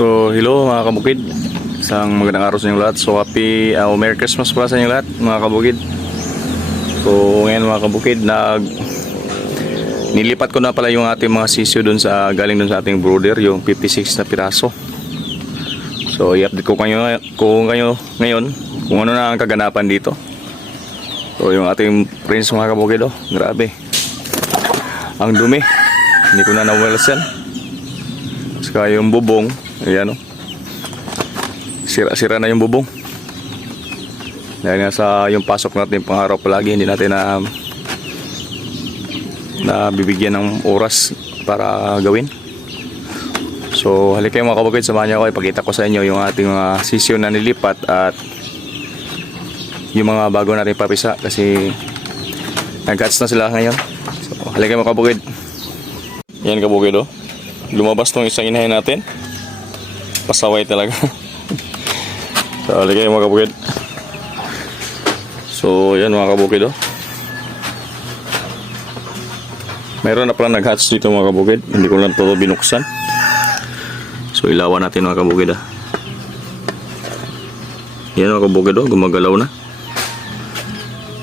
So, hello mga kabukid. Isang magandang araw sa inyong lahat. So, happy uh, Merry Christmas pala sa inyong lahat mga kabukid. So, ngayon mga kabukid, nag nilipat ko na pala yung ating mga sisyo dun sa galing dun sa ating brother, yung 56 na piraso. So, i-update ko kayo, kung kayo ngayon kung ano na ang kaganapan dito. So, yung ating prince mga kabukid, oh, grabe. Ang dumi. Hindi ko na nawalas yan. Saka yung bubong, ayan o. Sira-sira na yung bubong. Dahil nga sa yung pasok natin pang araw palagi, hindi natin na na bibigyan ng oras para gawin. So, halika kayo mga kabukid, samahan niyo ako, ipakita ko sa inyo yung ating mga sisyo na nilipat at yung mga bago natin papisa kasi nag-cuts na sila ngayon. So, halika kayo mga kabukid. Yan kabukid oh lumabas tong isang inahin natin pasaway talaga. So aligay mga kabukid. So yan mga kabukid oh. Mayroon na pala nag-hatch dito mga kabukid. Hindi ko lang todo binuksan. So ilawan natin mga kabukid ah. Yan mga kabukid oh. Gumagalaw na.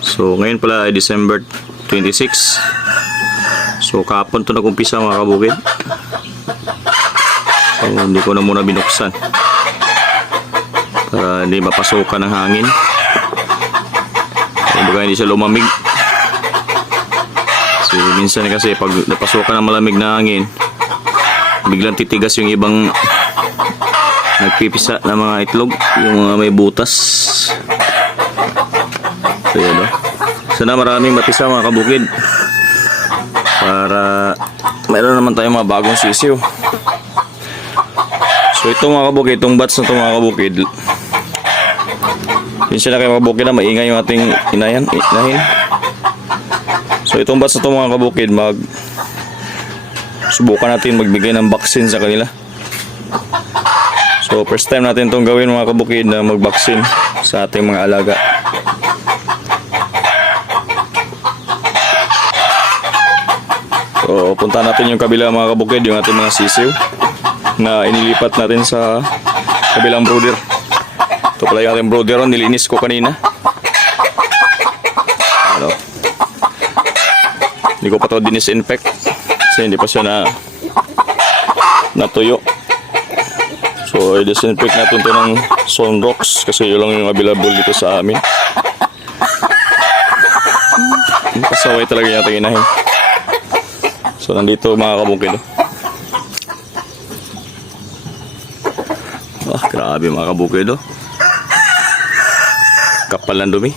So ngayon pala ay December 26 So kahapon to nagumpisa mga kabukid. So, hindi ko na muna binuksan. Para hindi mapasukan ng hangin. Baka hindi siya lumamig. Kasi minsan kasi pag napasukan ng malamig na hangin, biglang titigas yung ibang nagpipisa ng mga itlog, yung mga may butas. So yan o. Sana maraming mapisa mga kabukid para meron naman tayong mga bagong sisiw. So ito mga kabukid, itong bats na ito mga kabukid. Minsan na kayo mga kabukid na maingay yung ating inayan, inahin. So itong bats na ito mga kabukid, mag subukan natin magbigay ng vaccine sa kanila. So first time natin itong gawin mga kabukid na mag-vaccine sa ating mga alaga. So, punta natin yung kabila mga kabukid, yung ating mga sisiw na inilipat natin sa kabilang brooder. Ito pala yung ating brooder, nilinis ko kanina. Ano? Hindi ko pa ito dinisinfect kasi hindi pa siya na natuyo. So, i-disinfect natin ito ng Sunrox kasi yun lang yung available dito sa amin. Pasaway talaga yung ating inahin. So nandito mga kabukid. oh. Ah, grabe mga kabukid. Oh. Kapal ng dumi.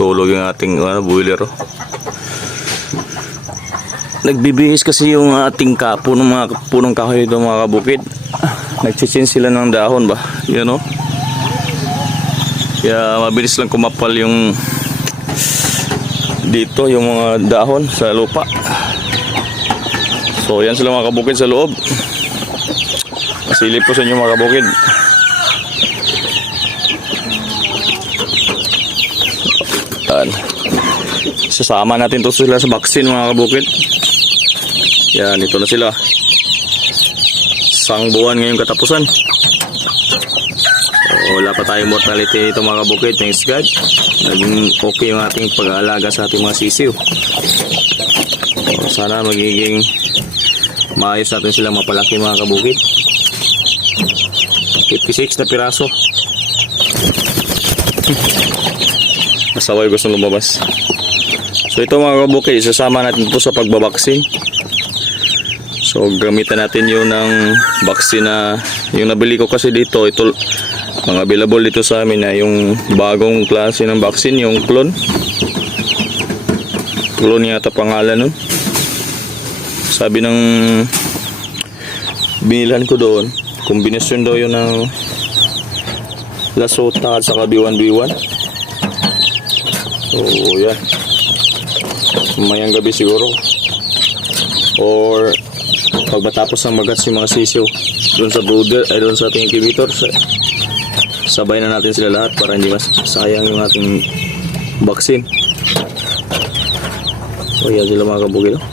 Tulog yung ating ano, boiler. Oh. Nagbibihis kasi yung ating kapo ng mga punong kahoy dito mga kabukid. Nagchichin sila ng dahon ba? Yan oh. Kaya mabilis lang kumapal yung dito yung mga dahon sa lupa. So yan sila mga kabukid sa loob. Masilip ko sa inyo mga kabukid. Yan. Sasama natin to sila sa vaccine mga kabukid. Yan, ito na sila. Sang buwan ngayong katapusan. So, wala pa tayong mortality ito mga kabukid. Thanks God. Naging okay yung ating pag-aalaga sa ating mga sisiw. So, sana magiging maayos natin silang mapalaki mga kabukid 56 na piraso. Masaway gusto lumabas. So ito mga kabukid isasama natin ito sa pagbabaksin so gamitan natin yun ng vaccine na yung nabili ko kasi dito ito mga available dito sa amin na yung bagong klase ng vaccine yung clone. Clone yata pangalan nun. Sabi ng binilan ko doon kombinasyon daw yun ng lasota at saka B1B1 so yan. Mayang gabi siguro. Or pag matapos ng magas yung mga sisiyo doon sa brooder ay doon sa ating incubator sa, sabay na natin sila lahat para hindi mas sayang yung ating vaccine. So yan sila mga kabugil oh.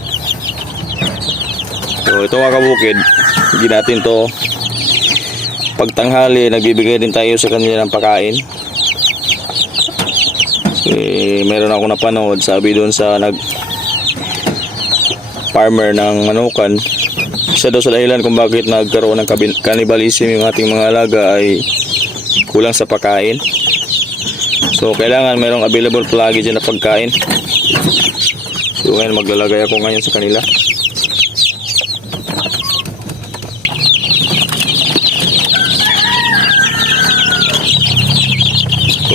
So ito mga kabukid, hindi natin to pagtanghali, nagbibigay din tayo sa kanila ng pagkain. Eh, meron ako napanood, sabi doon sa nag farmer ng manukan. Isa daw sa dahilan kung bakit nagkaroon ng cannibalism yung ating mga alaga ay kulang sa pagkain. So, kailangan merong available palagi dyan na pagkain. So, ngayon maglalagay ako ngayon sa kanila.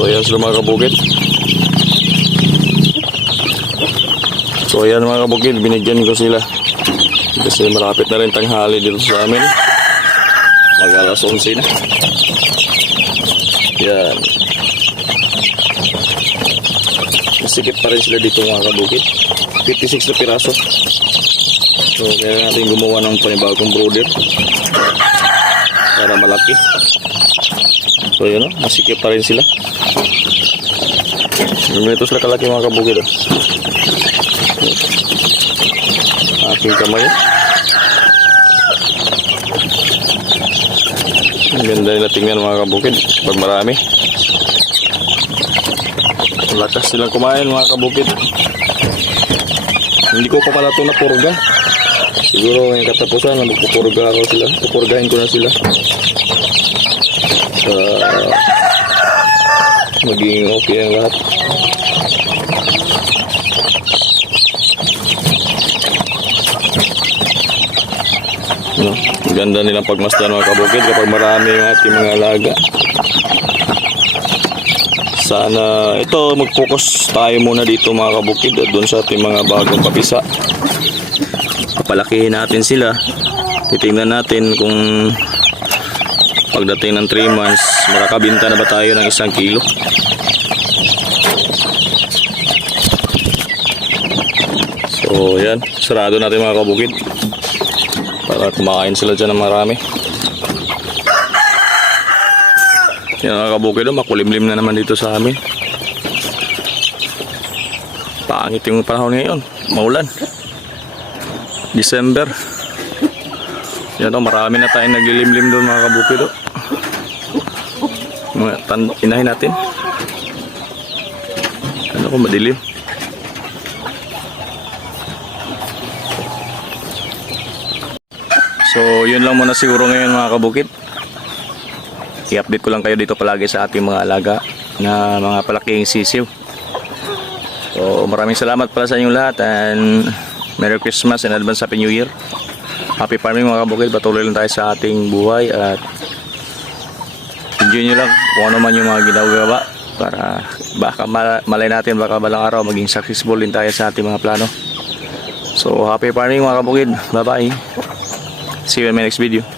So, ayan sila mga kabukid. So, ayan mga kabukid, binigyan ko sila. Kasi malapit na rin tanghali dito sa amin. Mag alas 11 na. Yan. Masikip pa rin sila dito mga kabukid. 56 na piraso. So, kaya natin gumawa ng panibagong brooder. Para malaki. So, yun o. Masikip pa rin sila. Ganito sila kalaki mga kabukid. Oh. Aking kamay. Ang ganda nila tingnan mga kabukid. Pag marami. Lakas silang kumain mga kabukid. Hindi ko pa pala ito napurga. Siguro ngayong katapusan, magpupurga ako sila. Pupurgahin ko na sila. Sa maging okay ang lahat. No? Ganda nilang pagmasdan mga kabukid kapag marami yung ating mga alaga. Sana ito mag-focus tayo muna dito mga kabukid doon sa ating mga bagong papisa. Papalakihin natin sila. Titingnan natin kung pagdating ng 3 months, makakabinta na ba tayo ng isang kilo. So yan, sarado natin mga kabukid para kumakain sila dyan ng marami. Yan mga kabukid, oh, makulimlim na naman dito sa amin. Pangit yung panahon ngayon, maulan. December. Yan o, marami na tayong naglilimlim doon mga kabukid o. Mga tan inahin natin. Ano ko madilim. So, yun lang muna siguro ngayon mga kabukid. I-update ko lang kayo dito palagi sa ating mga alaga na mga palaking sisiw. So, maraming salamat pala sa inyong lahat and Merry Christmas and advance Happy New Year. Happy farming mga kabukid. Patuloy lang tayo sa ating buhay at enjoy nyo lang kung ano man yung mga ginagawa para baka mal- malay natin baka balang araw maging successful din tayo sa ating mga plano. So, happy farming mga kabukid. Bye-bye. See you in my next video.